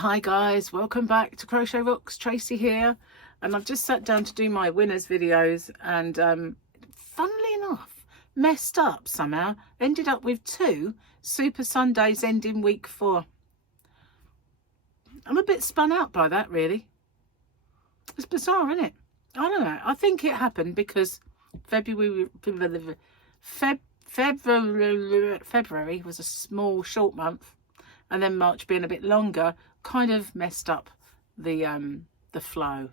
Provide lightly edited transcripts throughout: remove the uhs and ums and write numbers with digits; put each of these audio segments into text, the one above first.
Hi guys, welcome back to CROCHETROCKS. Tracy here, and I've just sat down to do my winners videos, and funnily enough, messed up somehow. Ended up with 2 Super Sundays ending week 4. I'm a bit spun out by that, really. It's bizarre, isn't it? I don't know. I think it happened because February was a small, short month, and then March being a bit longer kind of messed up the flow.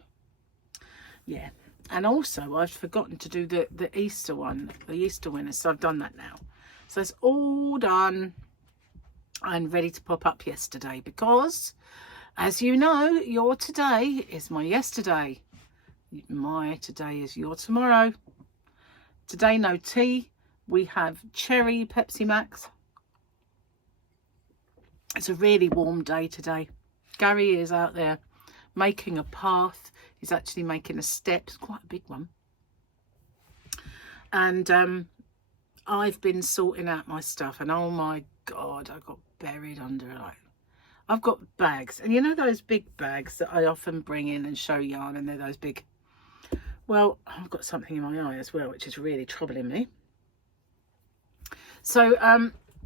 Yeah, and also I've forgotten to do the Easter one, the Easter winners, so I've done that now. So it's all done and ready to pop up yesterday because, as you know, your today is my yesterday. My today is your tomorrow. Today, no tea. We have cherry Pepsi Max. It's a really warm day today. Gary is out there making a path. He's actually making a step. It's quite a big one. And I've been sorting out my stuff. And oh my God, I got buried under it. I've got bags. And you know those big bags that I often bring in and show yarn, and they're those big. Well, I've got something in my eye as well, which is really troubling me. So,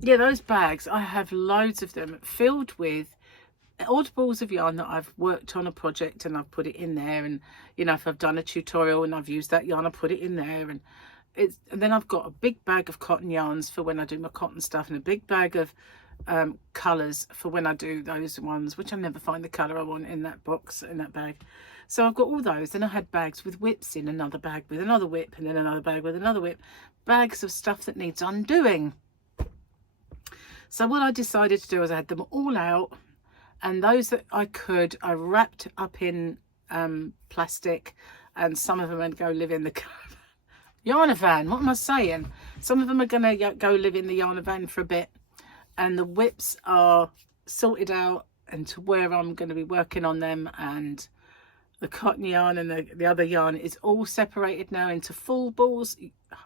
yeah, those bags, I have loads of them filled with odd balls of yarn that I've worked on a project and I've put it in there. And, you know, if I've done a tutorial and I've used that yarn, I put it in there. And then I've got a big bag of cotton yarns for when I do my cotton stuff, and a big bag of colours for when I do those ones, which I never find the colour I want in that box, in that bag. So I've got all those. Then I had bags with whips in, another bag with another whip, and then another bag with another whip. Bags of stuff that needs undoing. So what I decided to do is I had them all out, and those that I could, I wrapped up in plastic, and some of them would go live in the yarn van. What am I saying? Some of them are going to go live in the yarn van for a bit, and the whips are sorted out and to where I'm going to be working on them, and the cotton yarn and the other yarn is all separated now into full balls,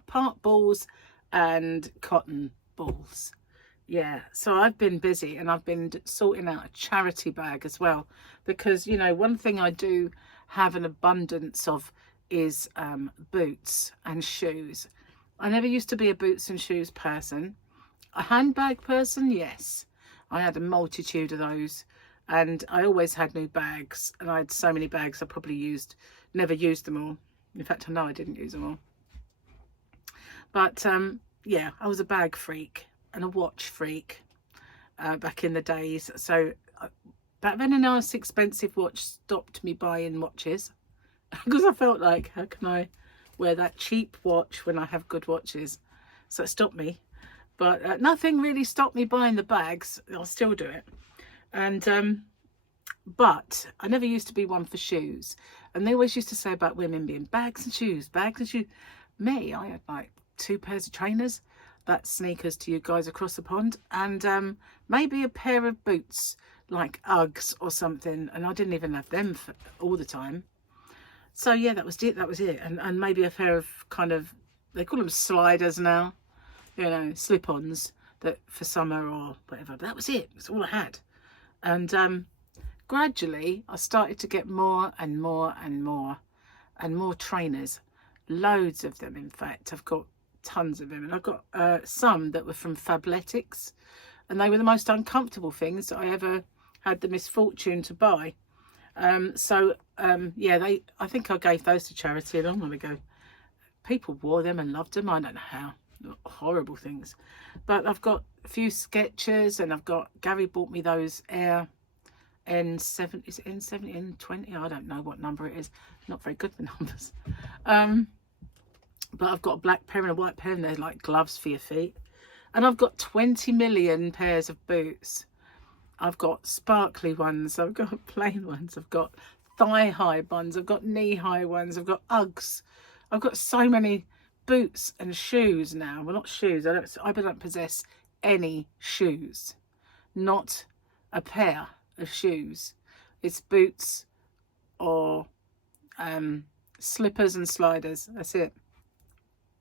part balls, and cotton balls. Yeah, so I've been busy, and I've been sorting out a charity bag as well, because, you know, one thing I do have an abundance of is boots and shoes. I never used to be a boots and shoes person. A handbag person, yes. I had a multitude of those, and I always had new bags, and I had so many bags I probably never used them all. In fact, I know I didn't use them all. But yeah, I was a bag freak and a watch freak back in the days. So back then, a nice expensive watch stopped me buying watches because I felt like, how can I wear that cheap watch when I have good watches? So it stopped me. But nothing really stopped me buying the bags. I'll still do it. And but I never used to be one for shoes. And they always used to say about women being bags and shoes, bags and shoes. Me, I had like 2 pairs of trainers. That's sneakers to you guys across the pond, and maybe a pair of boots like Uggs or something, and I didn't even have them for all the time. So yeah, that was it. And maybe a pair of kind of, they call them sliders now, you know, slip-ons that for summer or whatever. But that was it. That's all I had. And gradually I started to get more and more and more and more trainers, loads of them. In fact, I've got tons of them, and I've got some that were from Fabletics, and they were the most uncomfortable things that I ever had the misfortune to buy. Yeah, I think I gave those to charity a long while ago. People wore them and loved them. I don't know how. Horrible things. But I've got a few Skechers, and I've got, Gary bought me those Air N7, is it N70, N20? I don't know what number it is. Not very good with numbers. But I've got a black pair and a white pair, and they're like gloves for your feet. And I've got 20 million pairs of boots. I've got sparkly ones, I've got plain ones, I've got thigh-high ones, I've got knee-high ones, I've got Uggs. I've got so many boots and shoes now. Well, not shoes. I don't possess any shoes. Not a pair of shoes. It's boots or slippers and sliders. That's it.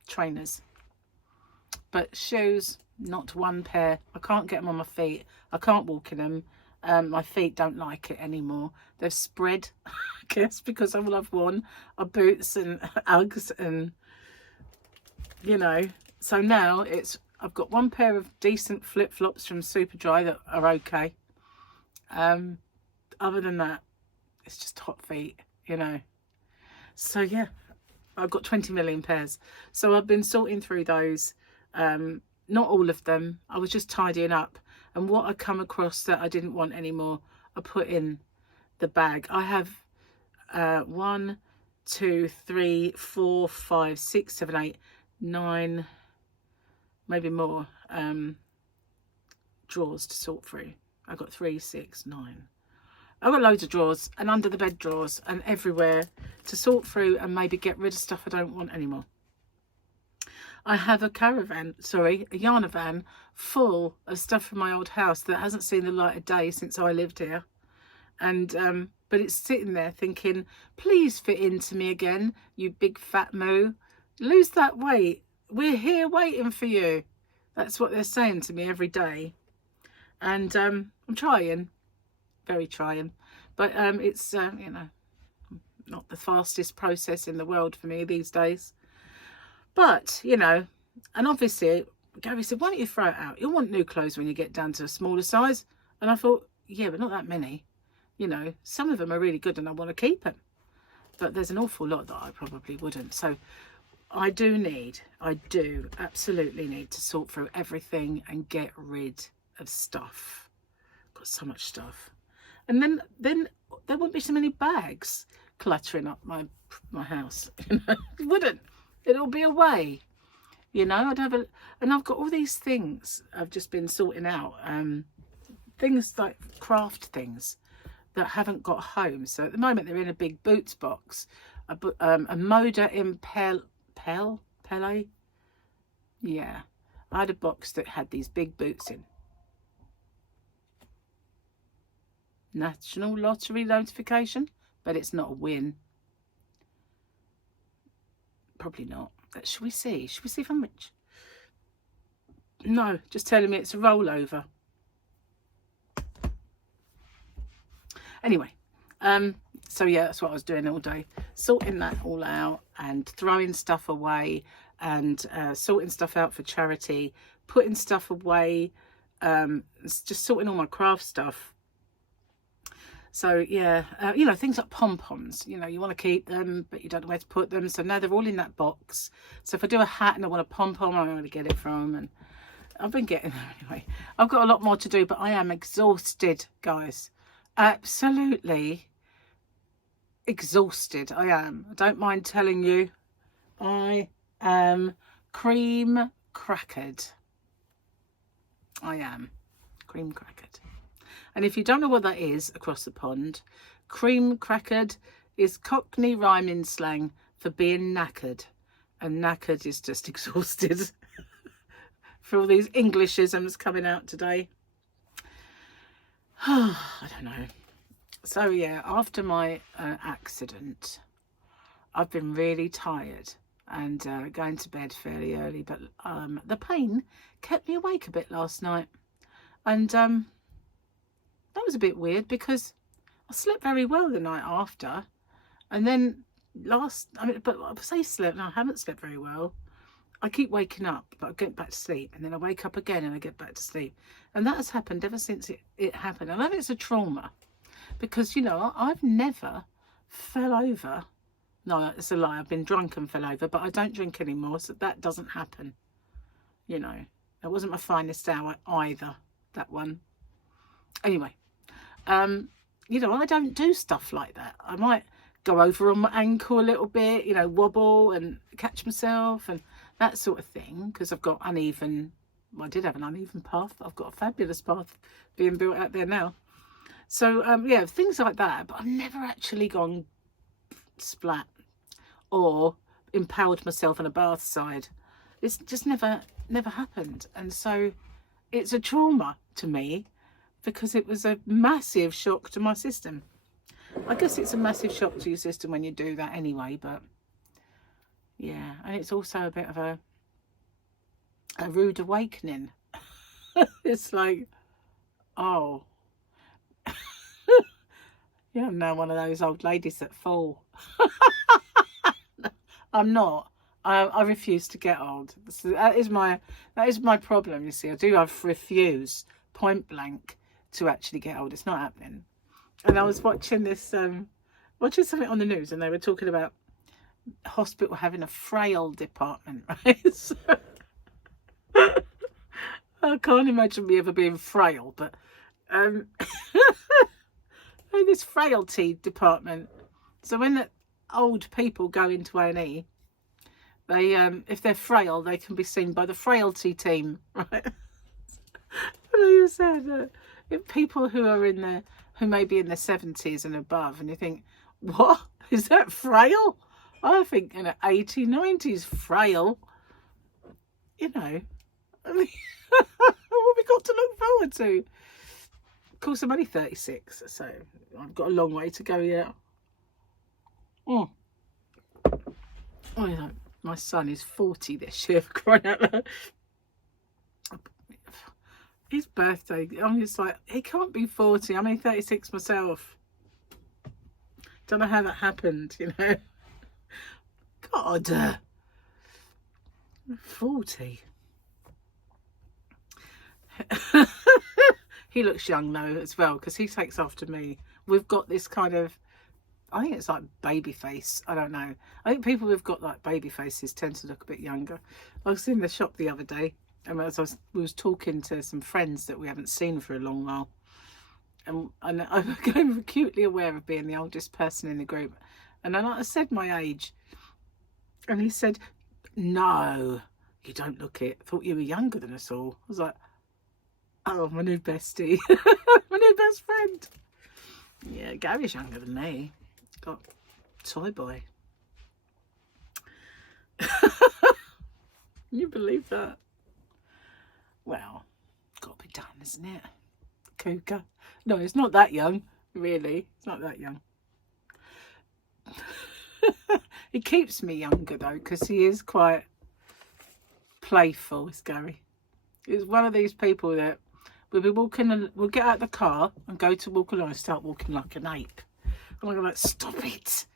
Trainers. But shoes, not one pair. I can't get them on my feet. I can't walk in them. My feet don't like it anymore. They've spread, I guess, because all I've worn are boots and Uggs and, you know. So now I've got one pair of decent flip-flops from Superdry that are okay. Other than that, it's just hot feet, you know. So yeah, I've got 20 million pairs. So I've been sorting through those. Not all of them. I was just tidying up. And what I come across that I didn't want anymore, I put in the bag. I have 1, 2, 3, 4, 5, 6, 7, 8, 9, maybe more drawers to sort through. I've got 3, 6, 9. I've got loads of drawers and under the bed drawers and everywhere to sort through and maybe get rid of stuff I don't want anymore. I have a yarn van full of stuff from my old house that hasn't seen the light of day since I lived here. And but it's sitting there thinking, please fit into me again, you big fat moo. Lose that weight. We're here waiting for you. That's what they're saying to me every day. And I'm trying, very trying. But it's, you know, not the fastest process in the world for me these days. But, you know, and obviously, Gary said, why don't you throw it out? You'll want new clothes when you get down to a smaller size. And I thought, yeah, but not that many. You know, some of them are really good and I want to keep them. But there's an awful lot that I probably wouldn't. So I do absolutely need to sort through everything and get rid of stuff. Got so much stuff. And then there wouldn't be so many bags cluttering up my house. You know, it wouldn't. It'll be away, you know. And I've got all these things I've just been sorting out, things like craft things that haven't got home. So at the moment they're in a big boots box, a Moda in Pele. Yeah, I had a box that had these big boots in. National Lottery notification, but it's not a win. Probably not. Should we see? Should we see if I'm rich? No, just telling me it's a rollover. Anyway, so yeah, that's what I was doing all day. Sorting that all out and throwing stuff away and sorting stuff out for charity, putting stuff away, just sorting all my craft stuff. So yeah, you know, things like pom-poms, you know, you want to keep them, but you don't know where to put them. So now they're all in that box. So if I do a hat and I want a pom-pom, I know where to get it from. And I've been getting them anyway. I've got a lot more to do, but I am exhausted, guys. Absolutely exhausted. I am. I don't mind telling you. I am cream crackered. I am cream crackered. And if you don't know what that is across the pond, cream crackered is Cockney rhyming slang for being knackered. And knackered is just exhausted for all these Englishisms coming out today. I don't know. So yeah, after my accident, I've been really tired and going to bed fairly early. But the pain kept me awake a bit last night. And that was a bit weird because I slept very well the night after. And then but I say slept, and I haven't slept very well. I keep waking up, but I get back to sleep. And then I wake up again and I get back to sleep. And that has happened ever since it happened. I know it's a trauma because, you know, I've never fell over. No, it's a lie. I've been drunk and fell over, but I don't drink anymore. So that doesn't happen. You know, it wasn't my finest hour either, that one. Anyway, you know, I don't do stuff like that. I might go over on my ankle a little bit, you know, wobble and catch myself and that sort of thing, because I've got I did have an uneven path. I've got a fabulous path being built out there now. So, yeah, things like that. But I've never actually gone splat or impaled myself on a bath side. It's just never happened. And so it's a trauma to me because it was a massive shock to my system. I guess it's a massive shock to your system when you do that anyway, but yeah, and it's also a bit of a rude awakening. It's like, oh, Yeah, I'm now one of those old ladies that fall. I'm not. I refuse to get old. So that is my problem. You see, I refuse point blank to actually get old. It's not happening. And I was watching this, watching something on the news, and they were talking about hospital having a frail department, right? So, I can't imagine me ever being frail, but in this frailty department. So when the old people go into A&E, they if they're frail, they can be seen by the frailty team, right? You said if people who are who may be in their 70s and above, and you think, what is that, frail? I think in the 80s, 90s, frail. You know, I mean, what have we got to look forward to? Of course, I'm only 36, so I've got a long way to go yet. Oh, you know, my son is 40 this year, for crying out loud. His birthday, I'm just like, he can't be 40. I'm only 36 myself. Don't know how that happened, you know. God, 40. He looks young though as well, because he takes after me. We've got this kind of, I think it's like baby face. I don't know. I think people who've got like baby faces tend to look a bit younger. I was in the shop the other day, and we was talking to some friends that we haven't seen for a long while, and I'm became acutely aware of being the oldest person in the group. And then I said my age, and he said, "No, you don't look it. I thought you were younger than us all." I was like, "Oh, my new bestie, my new best friend." Yeah, Gary's younger than me. Got toy boy. Can you believe that? Well, got to be done, isn't it? Cougar. No, it's not that young, really. It's not that young. He keeps me younger though, because he is quite playful, is Gary. He's one of these people that we'll be walking and we'll get out of the car and go to walk along and start walking like an ape. And I'm like, stop it.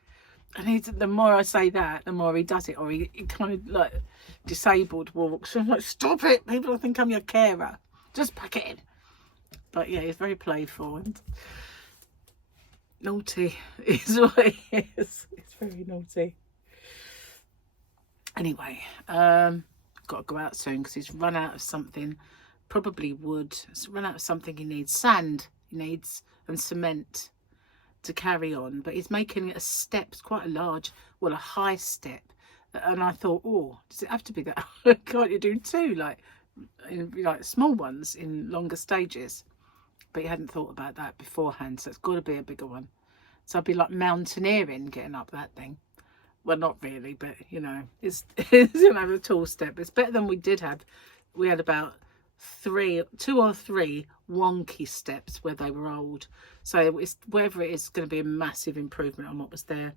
And the more I say that, the more he does it. Or he kind of like disabled walks. So I'm like, stop it. People will think I'm your carer. Just pack it in. But yeah, he's very playful and naughty is what he is. He's very naughty. Anyway, got to go out soon because he's run out of something. Probably wood. He's run out of something he needs. Sand he needs and cement to carry on. But he's making it a step. It's quite a large, well, a high step. And I thought, oh, does it have to be that? Can't you do two, like small ones in longer stages? But he hadn't thought about that beforehand, so it's got to be a bigger one. So I'd be like mountaineering getting up that thing. Well, not really, but you know, it's you know, a tall step. It's better than we did have. We had about two or three wonky steps where they were old. So it's, whatever it is, going to be a massive improvement on what was there.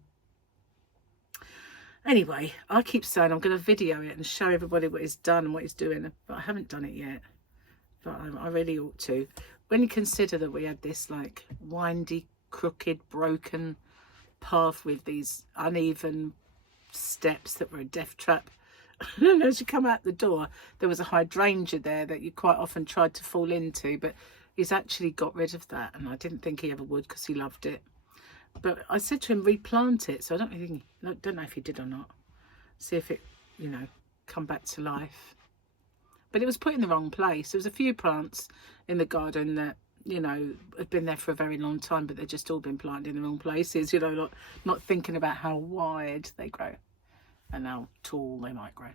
Anyway, I keep saying I'm going to video it and show everybody what he's done and what he's doing, but I haven't done it yet. But I really ought to. When you consider that we had this like windy, crooked, broken path with these uneven steps that were a death trap. And as you come out the door, there was a hydrangea there that you quite often tried to fall into, but he's actually got rid of that, and I didn't think he ever would because he loved it. But I said to him, replant it, so I don't know if he did or not. See if it, you know, come back to life. But it was put in the wrong place. There was a few plants in the garden that, you know, had been there for a very long time, but they've just all been planted in the wrong places, you know, not thinking about how wide they grow and how tall they might grow.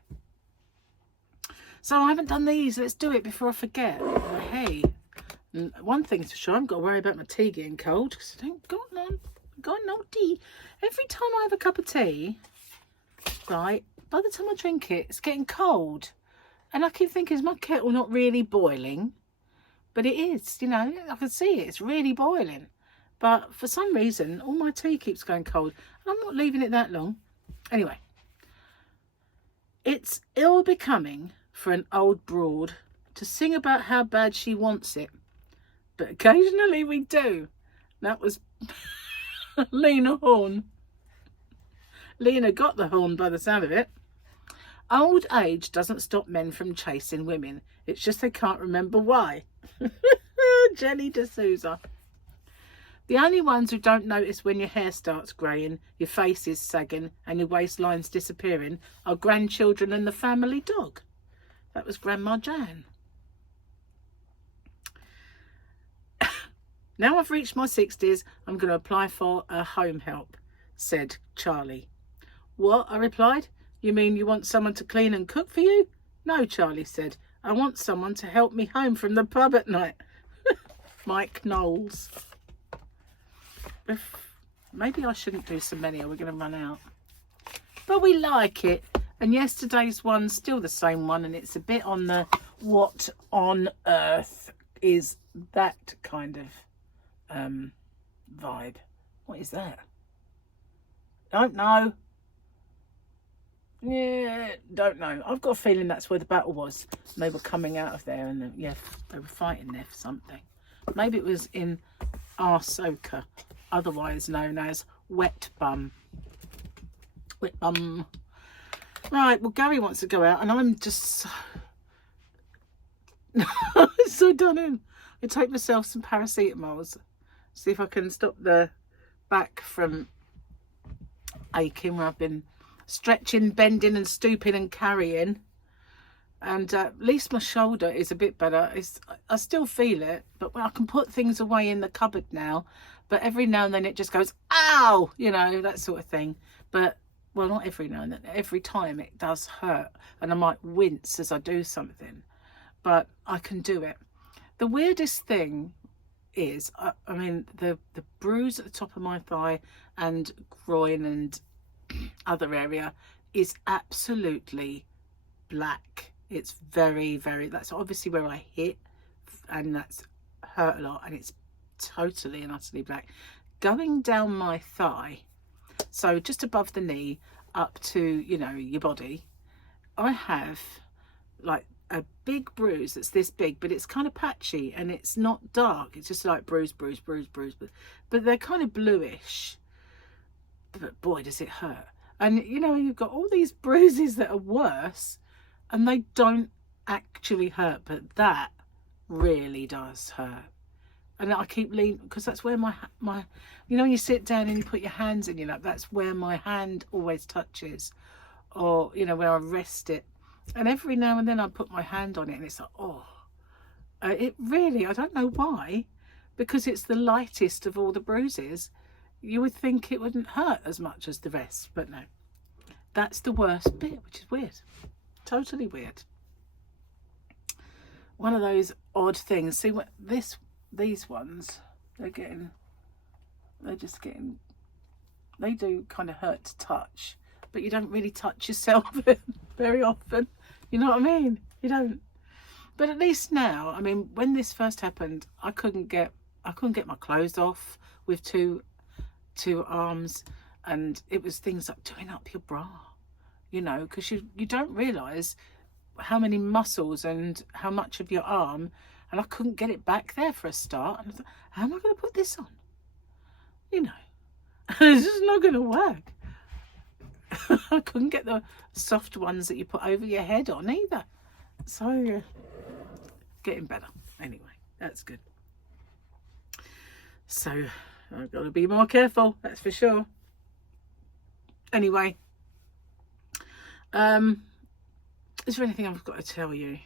So I haven't done these. Let's do it before I forget. But hey, one thing's for sure, I haven't got to worry about my tea getting cold because I don't got none. Got no tea. Every time I have a cup of tea, right, by the time I drink it, it's getting cold. And I keep thinking, is my kettle not really boiling? But it is, you know, I can see it. It's really boiling. But for some reason, all my tea keeps going cold. And I'm not leaving it that long. Anyway, it's ill-becoming for an old broad to sing about how bad she wants it. But occasionally we do. That was Lena Horn. Lena got the horn by the sound of it. Old age doesn't stop men from chasing women. It's just they can't remember why. Jenny D'Souza. The only ones who don't notice when your hair starts greying, your face is sagging and your waistline's disappearing are grandchildren and the family dog. That was Grandma Jan. Now I've reached my 60s, I'm going to apply for a home help, said Charlie. What? I replied. You mean you want someone to clean and cook for you? No, Charlie said. I want someone to help me home from the pub at night. Mike Knowles. Maybe I shouldn't do so many, or we're going to run out. But we like it. And yesterday's one's still the same one, and it's a bit on the what on earth is that kind of vibe. What is that? Don't know. Yeah, don't know. I've got a feeling that's where the battle was. They were coming out of there, and yeah, they were fighting there for something. Maybe it was in Arsoka, otherwise known as Wet Bum. Wet Bum. Right, well, Gary wants to go out, and I'm just so done in. I take myself some paracetamols, see if I can stop the back from aching where I've been stretching, bending and stooping and carrying. And at least my shoulder is a bit better. I still feel it, but I can put things away in the cupboard now. But every now and then it just goes, ow, you know, that sort of thing. But, well, not every now and then. Every time it does hurt. And I might wince as I do something. But I can do it. The weirdest thing is, I mean, the bruise at the top of my thigh and groin and other area is absolutely black. It's very, very, that's obviously where I hit, and that's hurt a lot, and it's totally and utterly black. Going down my thigh, so just above the knee up to, you know, your body, I have like a big bruise that's this big, but it's kind of patchy and it's not dark. It's just like bruise, but they're kind of bluish. But boy, does it hurt. And you know, you've got all these bruises that are worse and they don't actually hurt, but that really does hurt. And I keep leaning, because that's where my you know, when you sit down and you put your hands in your lap, that's where my hand always touches, or you know, where I rest it. And every now and then I put my hand on it and it's like, oh, it really, I don't know why, because it's the lightest of all the bruises. You would think it wouldn't hurt as much as the rest, but no, that's the worst bit, which is weird, totally weird. One of those odd things. See what these ones, they do kind of hurt to touch, but you don't really touch yourself very often. You know what I mean? You don't. But at least now, I mean, when this first happened, I couldn't get my clothes off with two arms, and it was things like doing up your bra, you know, because you don't realise how many muscles and how much of your arm, and I couldn't get it back there for a start. And I thought, how am I going to put this on? You know, it's just not going to work. I couldn't get the soft ones that you put over your head on either. So, getting better. Anyway, that's good. So, I've got to be more careful, that's for sure. Anyway, is there anything I've got to tell you?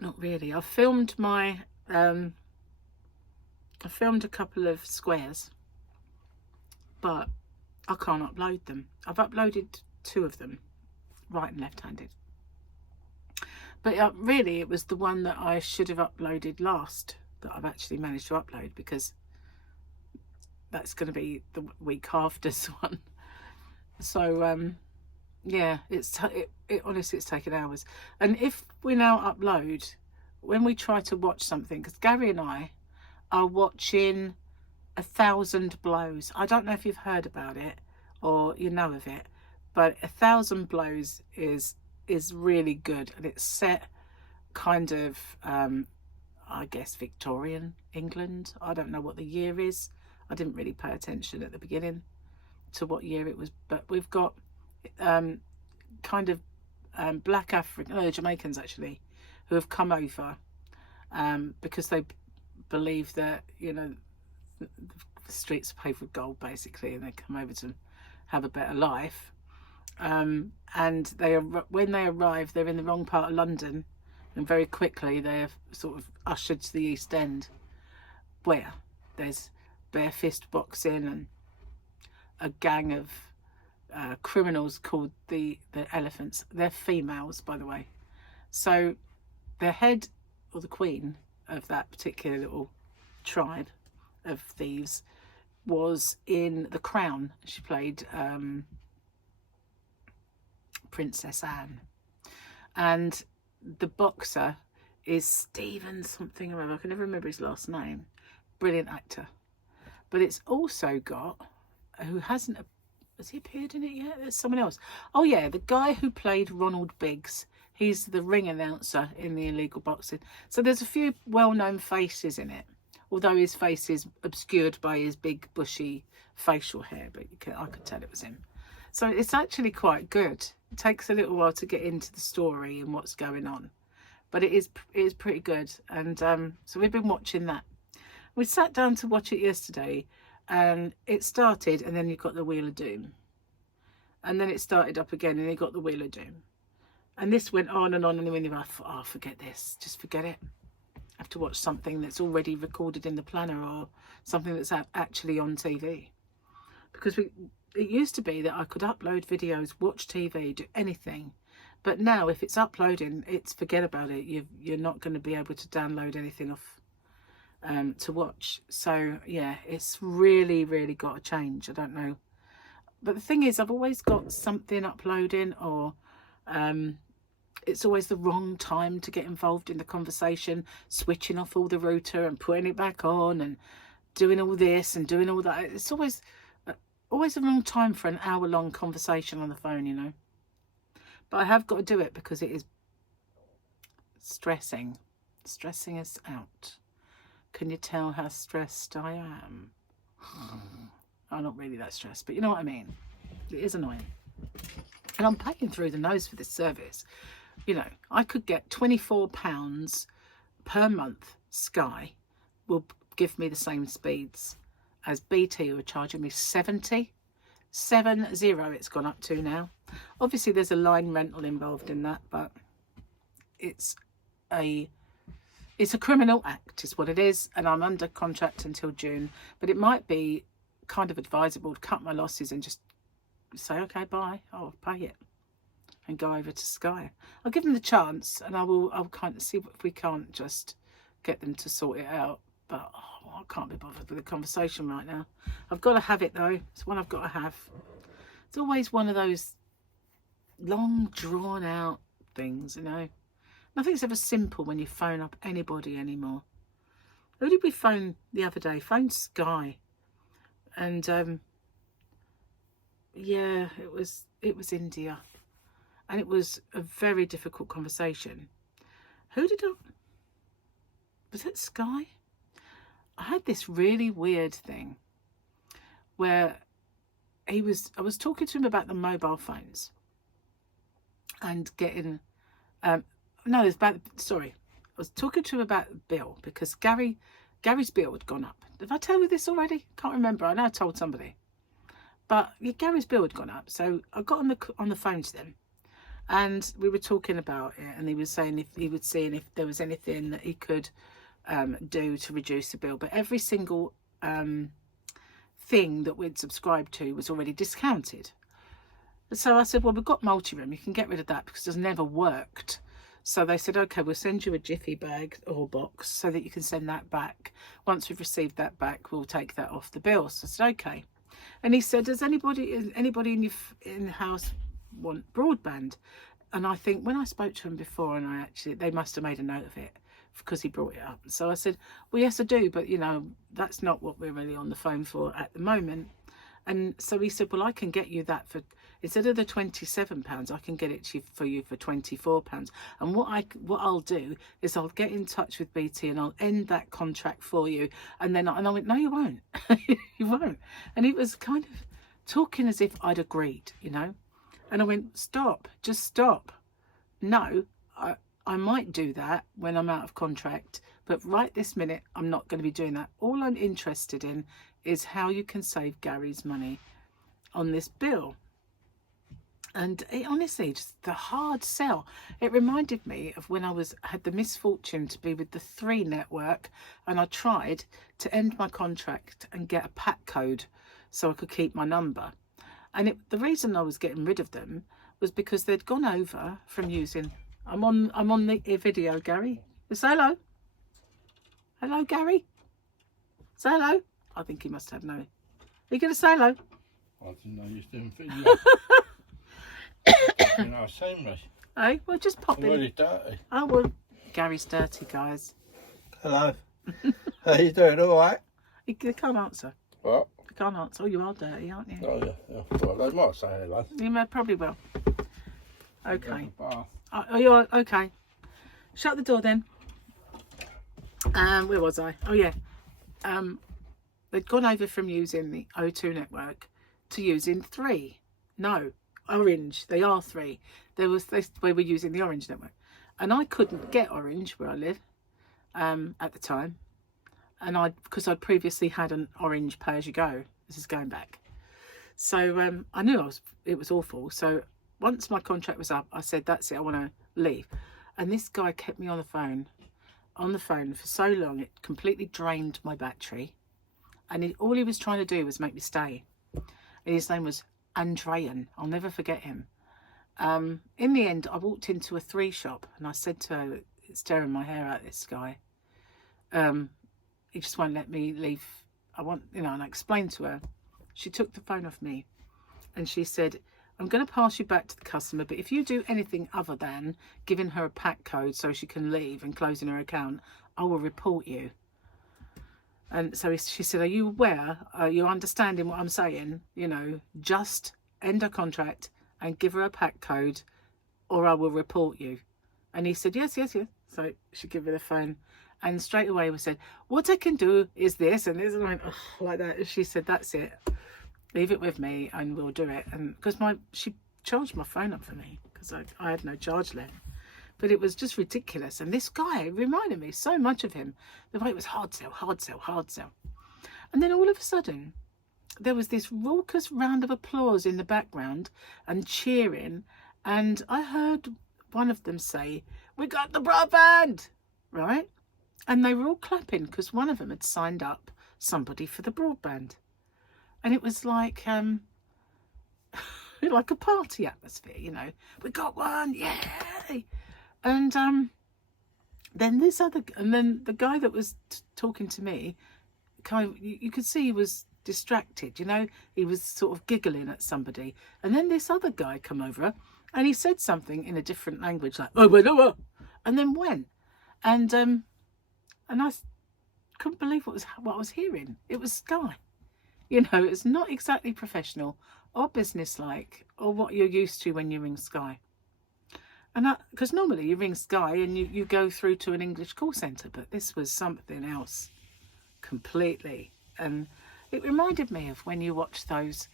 Not really. I filmed a couple of squares, but I can't upload them. I've uploaded 2 of them, right and left-handed. But really, it was the one that I should have uploaded last that I've actually managed to upload, because that's going to be the week after's one. So, yeah, honestly, it's taken hours. And if we now upload, when we try to watch something, because Gary and I are watching 1,000 Blows. I don't know if you've heard about it or you know of it, but 1,000 Blows is really good, and it's set kind of I guess, Victorian England. I don't know what the year is. I didn't really pay attention at the beginning to what year it was, but we've got kind of black Jamaicans actually, who have come over because they believe that, you know, the streets are paved with gold basically, and they come over to have a better life. And when they arrive, they're in the wrong part of London, and very quickly they are sort of ushered to the East End, where there's bare fist boxing and a gang of criminals called the Elephants. They're females, by the way. So the head, or the queen of that particular little tribe of thieves, was in The Crown. She played Princess Anne, and the boxer is Stephen something or other. I can never remember his last name. Brilliant actor. But it's also got, who hasn't, has he appeared in it yet? There's someone else. Oh yeah, the guy who played Ronald Biggs. He's the ring announcer in the illegal boxing. So there's a few well-known faces in it, although his face is obscured by his big bushy facial hair, but I could tell it was him. So it's actually quite good. It takes a little while to get into the story and what's going on, but it is pretty good. And so we've been watching that. We sat down to watch it yesterday, and it started, and then you got the Wheel of Doom, and then it started up again, and you got the Wheel of Doom, and this went on, and then when you're like, oh, forget this, just forget it. I have to watch something that's already recorded in the planner, or something that's actually on TV, because it used to be that I could upload videos, watch TV, do anything, but now if it's uploading, it's forget about it. You're not going to be able to download anything off to watch. So yeah, it's really got to change. I don't know, but the thing is, I've always got something uploading, or it's always the wrong time to get involved in the conversation, switching off all the router and putting it back on and doing all this and doing all that. It's always the wrong time for an hour-long conversation on the phone, you know. But I have got to do it because it is stressing us out. Can you tell how stressed I am? I'm not really that stressed, but you know what I mean. It is annoying. And I'm paying through the nose for this service. You know, I could get £24 per month. Sky will give me the same speeds as BT, who are charging me 70 it's gone up to now. Obviously there's a line rental involved in that, but it's a criminal act is what it is, and I'm under contract until June. But it might be kind of advisable to cut my losses and just say, okay, bye, I'll pay it, and go over to Sky. I'll give them the chance, and I'll kind of see if we can't just get them to sort it out. But I can't be bothered with the conversation right now. I've got to have it though. It's one I've got to have. It's always one of those long drawn out things, you know. Nothing's ever simple when you phone up anybody anymore. Who did we phone the other day? Phoned Sky, and yeah, it was India, and it was a very difficult conversation. Was it Sky? I had this really weird thing where I was talking to him about the mobile phones and getting I was talking to him about the bill, because Gary's bill had gone up. Did I tell you this already? Can't remember. I know I told somebody, but yeah, Gary's bill had gone up. So I got on the phone to them, and we were talking about it, and he was saying if there was anything that he could do to reduce the bill, but every single thing that we'd subscribed to was already discounted. So I said, well, we've got multi-room, you can get rid of that because it's never worked. So they said, okay, we'll send you a Jiffy bag or box so that you can send that back. Once we've received that back, we'll take that off the bill. So I said, okay. And he said, does anybody in the house want broadband? And I think when I spoke to him before, and they must have made a note of it, because he brought it up. So I said, well, yes, I do, but you know, that's not what we're really on the phone for at the moment. And so he said, well, I can get you that instead of the £27, I can get it for you for £24. And what I'll do is I'll get in touch with BT and I'll end that contract for you. And then I went, no, you won't. You won't. And he was kind of talking as if I'd agreed, you know. And I went, stop, just stop. No, I might do that when I'm out of contract, but right this minute, I'm not going to be doing that. All I'm interested in is how you can save Gary's money on this bill. And it honestly, just the hard sell. It reminded me of when I had the misfortune to be with the 3 network, and I tried to end my contract and get a pack code so I could keep my number. And the reason I was getting rid of them was because they'd gone over from using. I'm on the video, Gary. Say hello. Hello, Gary. Say hello. I think he must have no. Are you going to say hello? I didn't know you was doing video. You know, same me. Oh, well, just pop in. Really dirty. Oh, well, Gary's dirty, guys. Hello. How you doing? All right? He can't answer. What? He can't answer. Oh, you are dirty, aren't you? Oh, yeah. Well, they might say hello. You probably will. Okay. Bath. Oh, you are? Okay. Shut the door then. Where was I? Oh, yeah. They'd gone over from using the O2 network to using 3. No, Orange. They are 3. They were using the Orange network, and I couldn't get Orange where I live at the time, and because I'd previously had an Orange pay as you go. This is going back, so I knew it was awful. So once my contract was up, I said, that's it, I want to leave. And this guy kept me on the phone for so long, it completely drained my battery. And all he was trying to do was make me stay. And his name was Andrean. I'll never forget him. In the end, I walked into a 3 shop and I said to her, it's tearing my hair out, this guy. He just won't let me leave. And I explained to her. She took the phone off me and she said, I'm going to pass you back to the customer, but if you do anything other than giving her a pack code so she can leave and closing her account, I will report you. And so she said, are you aware? Are you understanding what I'm saying? You know, just end her contract and give her a pack code or I will report you. And he said, yes. So she gave me the phone. And straight away we said, what I can do is this and this. And I went, oh, like that. And she said, that's it. Leave it with me and we'll do it. And because she charged my phone up for me because I had no charge left. But it was just ridiculous. And this guy reminded me so much of him. The way it was hard sell. And then all of a sudden, there was this raucous round of applause in the background and cheering. And I heard one of them say, we got the broadband, right? And they were all clapping because one of them had signed up somebody for the broadband. And it was like like a party atmosphere, you know. We got one, yay! And then the guy that was talking to me, you could see he was distracted, you know. He was sort of giggling at somebody. And then this other guy come over and he said something in a different language, like, oh, and then went. And I couldn't believe what I was hearing. It was Sky. You know, it's not exactly professional or businesslike or what you're used to when you ring Sky. And because normally you ring Sky and you go through to an English call centre, but this was something else completely. And it reminded me of when you watch those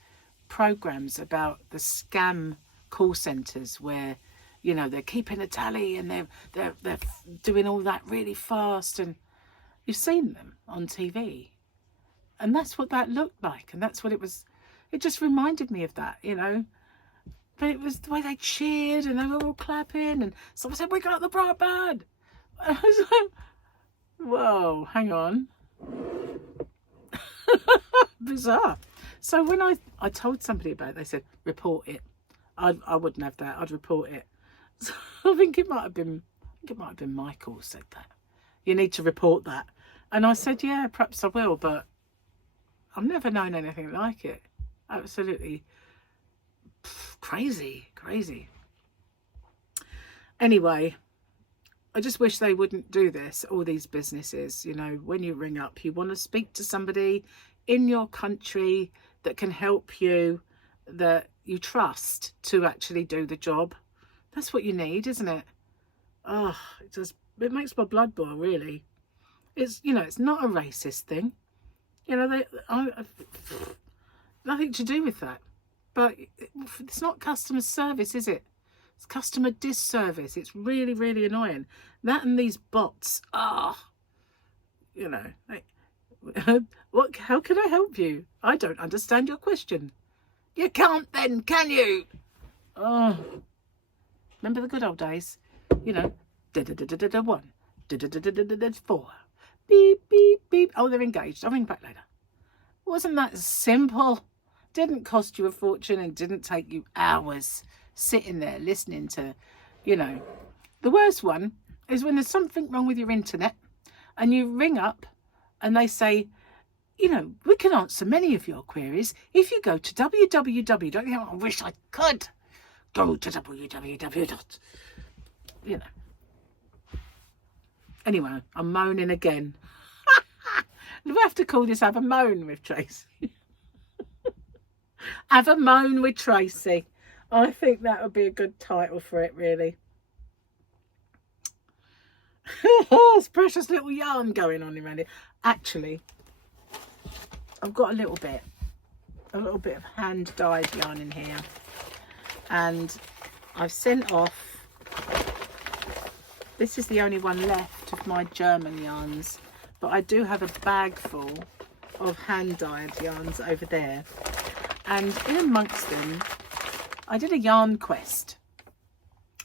programmes about the scam call centres where, you know, they're keeping a tally and they're doing all that really fast, and you've seen them on TV. And that's what that looked like. And that's what it was. It just reminded me of that, you know. But it was the way they cheered and they were all clapping. And someone said, we got the broadband. And I was like, whoa, hang on. Bizarre. So when I told somebody about it, they said, report it. I wouldn't have that. I'd report it. So I think it might have been Michael said that. You need to report that. And I said, yeah, perhaps I will, but I've never known anything like it. Absolutely crazy. Anyway, I just wish they wouldn't do this, all these businesses. You know, when you ring up, you want to speak to somebody in your country that can help you that you trust to actually do the job. That's what you need, isn't it? Oh, it makes my blood boil, really. It's, you know, it's not a racist thing. You know, nothing to do with that. But it's not customer service, is it? It's customer disservice. It's really, really annoying. That and these bots. You know, how can I help you? I don't understand your question. You can't then, can you? Oh, remember the good old days? You know, 1, 4, beep, beep, beep. Oh, they're engaged. I'll ring back later. Wasn't that simple? Didn't cost you a fortune and didn't take you hours sitting there listening to, you know. The worst one is when there's something wrong with your internet and you ring up and they say, you know, we can answer many of your queries if you go to www. I wish I could go to www. You know. Anyway, I'm moaning again. Do we have to call this Have a Moan with Tracy? Have a Moan with Tracy. I think that would be a good title for it, really. It's precious little yarn going on around it. Actually, I've got a little bit of hand dyed yarn in here, and I've sent off. This is the only one left of my German yarns, but I do have a bag full of hand dyed yarns over there, and in amongst them I did a yarn quest,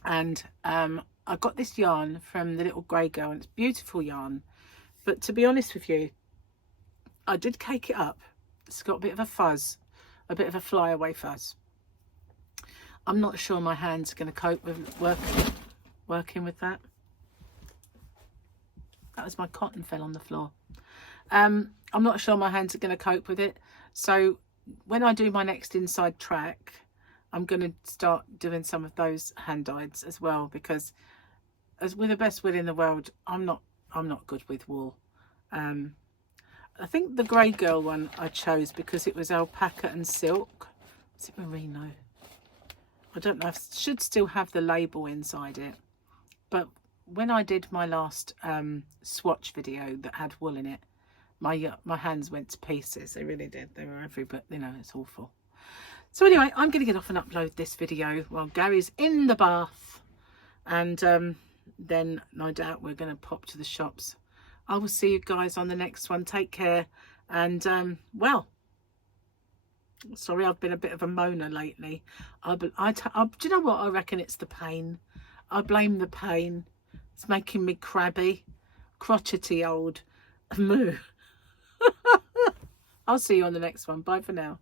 and I got this yarn from the little grey girl, and it's beautiful yarn, but to be honest with you, I did cake it up. It's got a bit of a fuzz, a bit of a flyaway fuzz. I'm not sure my hands are going to cope with working with that. That was my cotton fell on the floor. I'm not sure my hands are going to cope with it. So when I do my next inside track, I'm going to start doing some of those hand dyeds as well, because as with the best will in the world, I'm not good with wool. I think the grey girl one I chose because it was alpaca and silk. Is it merino? I don't know. I should still have the label inside it. But when I did my last swatch video that had wool in it, my hands went to pieces. They really did. They were but you know, it's awful. So anyway, I'm going to get off and upload this video while Gary's in the bath. And then no doubt we're going to pop to the shops. I will see you guys on the next one. Take care. And, well, sorry, I've been a bit of a moaner lately. Do you know what? I reckon it's the pain. I blame the pain. It's making me crabby, crotchety old moo. I'll see you on the next one. Bye for now.